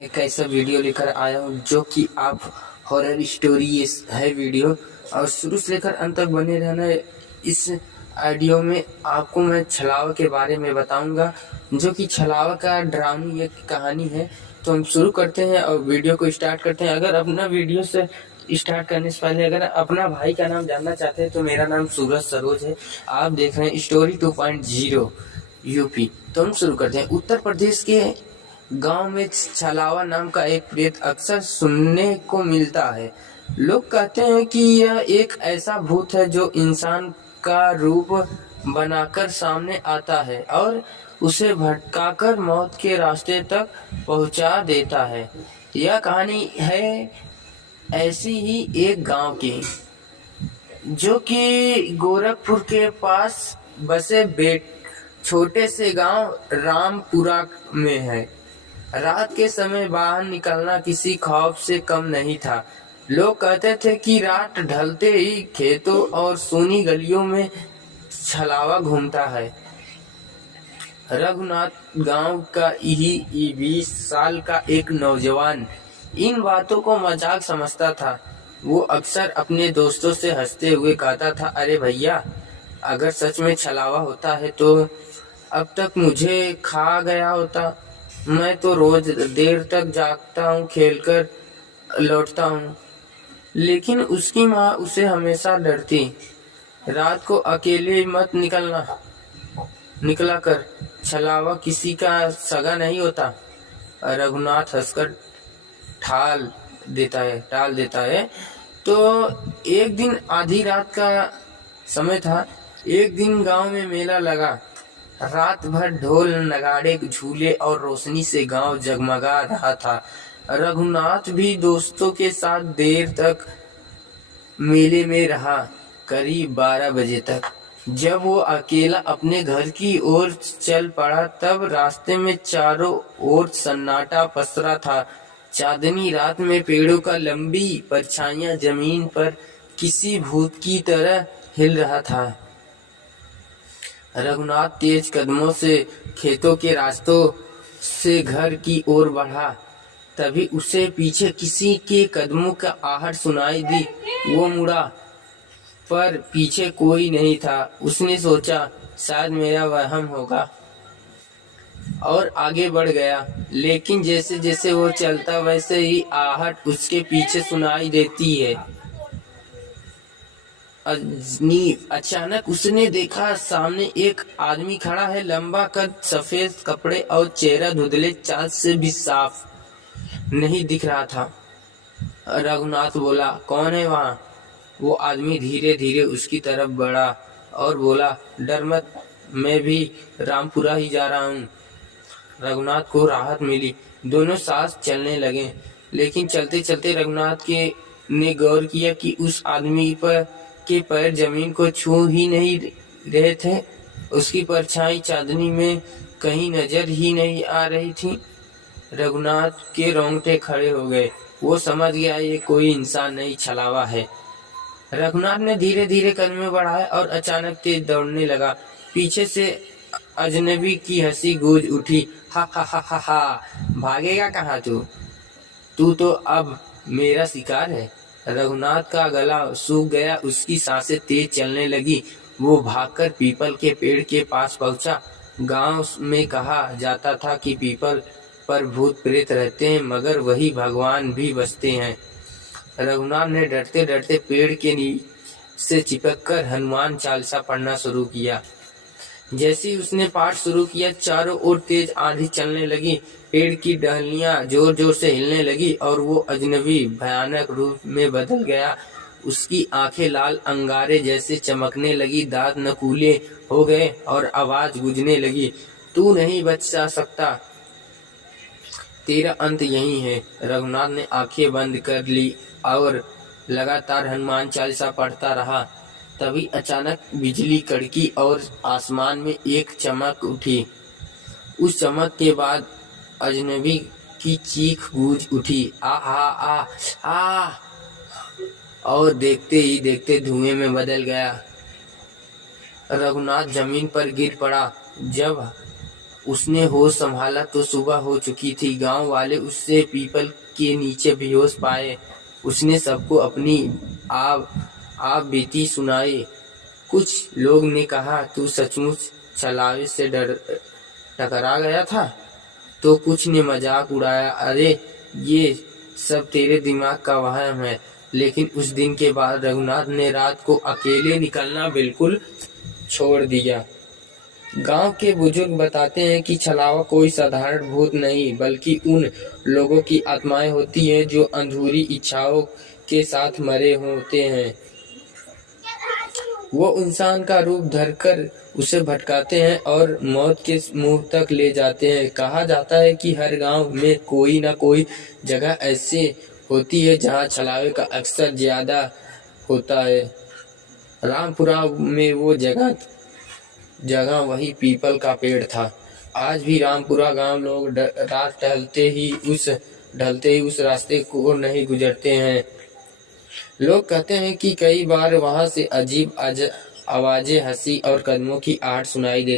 एक ऐसा वीडियो लेकर आया हूँ जो कि आप हॉरर स्टोरी है वीडियो और शुरू से लेकर अंत तक बने रहना। इस ऑडियो में आपको मैं छलावा के बारे में बताऊंगा जो कि छलावा का ड्रामी एक कहानी है। तो हम शुरू करते हैं और वीडियो को स्टार्ट करते हैं। अगर अपना वीडियो से स्टार्ट करने से पहले अगर अपना भाई का नाम जानना चाहते हैं तो मेरा नाम सूरज सरोज है। आप देख रहे हैं स्टोरी 2.0 यूपी। तो हम शुरू करते हैं। उत्तर प्रदेश के गांव में छलावा नाम का एक प्रेत अक्सर सुनने को मिलता है। लोग कहते हैं कि यह एक ऐसा भूत है जो इंसान का रूप बनाकर सामने आता है और उसे भटकाकर मौत के रास्ते तक पहुंचा देता है। यह कहानी है ऐसी ही एक गांव की जो कि गोरखपुर के पास बसे छोटे से गांव रामपुरा में है। रात के समय बाहर निकलना किसी खौफ से कम नहीं था। लोग कहते थे कि रात ढलते ही खेतों और सूनी गलियों में छलावा घूमता है। रघुनाथ गांव का ही 20 साल का एक नौजवान इन बातों को मजाक समझता था। वो अक्सर अपने दोस्तों से हंसते हुए कहता था, अरे भैया, अगर सच में छलावा होता है तो अब तक मुझे खा गया होता। मैं तो रोज देर तक जागता हूँ, खेलकर लौटता हूँ। लेकिन उसकी माँ उसे हमेशा डरती, रात को अकेले मत निकला कर, छलावा किसी का सगा नहीं होता। रघुनाथ हंसकर टाल देता है। तो एक दिन आधी रात का समय था। एक दिन गांव में मेला लगा। रात भर ढोल नगाड़े झूले और रोशनी से गांव जगमगा रहा था। रघुनाथ भी दोस्तों के साथ देर तक मेले में रहा, करीब 12 बजे तक। जब वो अकेला अपने घर की ओर चल पड़ा तब रास्ते में चारों ओर सन्नाटा पसरा था। चांदनी रात में पेड़ों का लंबी परछाइयां जमीन पर किसी भूत की तरह हिल रहा था। रघुनाथ तेज कदमों से खेतों के रास्तों से घर की ओर बढ़ा। तभी उसे पीछे किसी के कदमों का आहट सुनाई दी। वो मुड़ा, पर पीछे कोई नहीं था। उसने सोचा शायद मेरा वहम होगा और आगे बढ़ गया। लेकिन जैसे जैसे वो चलता वैसे ही आहट उसके पीछे सुनाई देती है। अचानक उसने देखा सामने एक आदमी खड़ा है। लंबा कद, सफेद कपड़े और चेहरा धुंधले चाँद से भी साफ नहीं दिख रहा था। रघुनाथ बोला, कौन है वहाँ? वो आदमी धीरे धीरे उसकी तरफ बढ़ा और बोला, डर मत, मैं भी रामपुरा ही जा रहा हूँ। रघुनाथ को राहत मिली। दोनों साथ चलने लगे। लेकिन चलते चलते रघुनाथ ने गौर किया कि उस आदमी के पैर जमीन को छू ही नहीं रहे थे। उसकी परछाई चांदनी में कहीं नजर ही नहीं आ रही थी। रघुनाथ के रोंगटे खड़े हो गए। वो समझ गया ये कोई इंसान नहीं, छलावा है। रघुनाथ ने धीरे धीरे कदम बढ़ाए और अचानक तेज दौड़ने लगा। पीछे से अजनबी की हंसी गूंज उठी, हा हा हा हा हा, भागेगा कहाँ तू तो अब मेरा शिकार है। रघुनाथ का गला सूख गया, उसकी सांसें तेज चलने लगी। वो भागकर पीपल के पेड़ के पास पहुंचा। गांव में कहा जाता था कि पीपल पर भूत प्रेत रहते हैं, मगर वही भगवान भी बसते हैं। रघुनाथ ने डरते डरते पेड़ के नीचे से चिपककर हनुमान चालीसा पढ़ना शुरू किया। जैसे ही उसने पाठ शुरू किया, चारों ओर तेज आंधी चलने लगी। पेड़ की टहनियां जोर जोर से हिलने लगी और वो अजनबी भयानक रूप में बदल गया। उसकी आंखें लाल अंगारे जैसे चमकने लगी, दांत नकूले हो गए और आवाज गूंजने लगी, तू नहीं बच सकता, तेरा अंत यही है। रघुनाथ ने आंखें बंद कर ली और लगातार हनुमान चालीसा पढ़ता रहा। तभी अचानक बिजली कड़की और आसमान में एक चमक उठी। उस चमक के बाद अजनबी की चीख गूंज उठी, आ आ आ आ, और देखते ही देखते धुएं में बदल गया। रघुनाथ जमीन पर गिर पड़ा। जब उसने होश संभाला तो सुबह हो चुकी थी। गांव वाले उससे पीपल के नीचे बेहोश पाए। उसने सबको अपनी आप बीती सुनाई। कुछ लोग ने कहा, तू सचमुच छलावे से टकरा गया था? तो कुछ ने मजाक उड़ाया, अरे ये सब तेरे दिमाग का वहम है। लेकिन उस दिन के बाद रघुनाथ ने रात को अकेले निकलना बिल्कुल छोड़ दिया। गांव के बुजुर्ग बताते हैं कि छलावा कोई साधारण भूत नहीं, बल्कि उन लोगों की आत्माएं होती हैं जो अधूरी इच्छाओं के साथ मरे होते हैं। वो इंसान का रूप धरकर उसे भटकाते हैं और मौत के मुंह तक ले जाते हैं। कहा जाता है कि हर गांव में कोई न कोई जगह ऐसी होती है जहां छलावे का अक्सर ज्यादा होता है। रामपुरा में वो जगह वही पीपल का पेड़ था। आज भी रामपुरा गांव लोग रात ढलते ही उस रास्ते को नहीं गुजरते हैं। लोग कहते हैं कि कई बार वहां से अजीब आवाजें, हंसी और कदमों की आहट सुनाई देती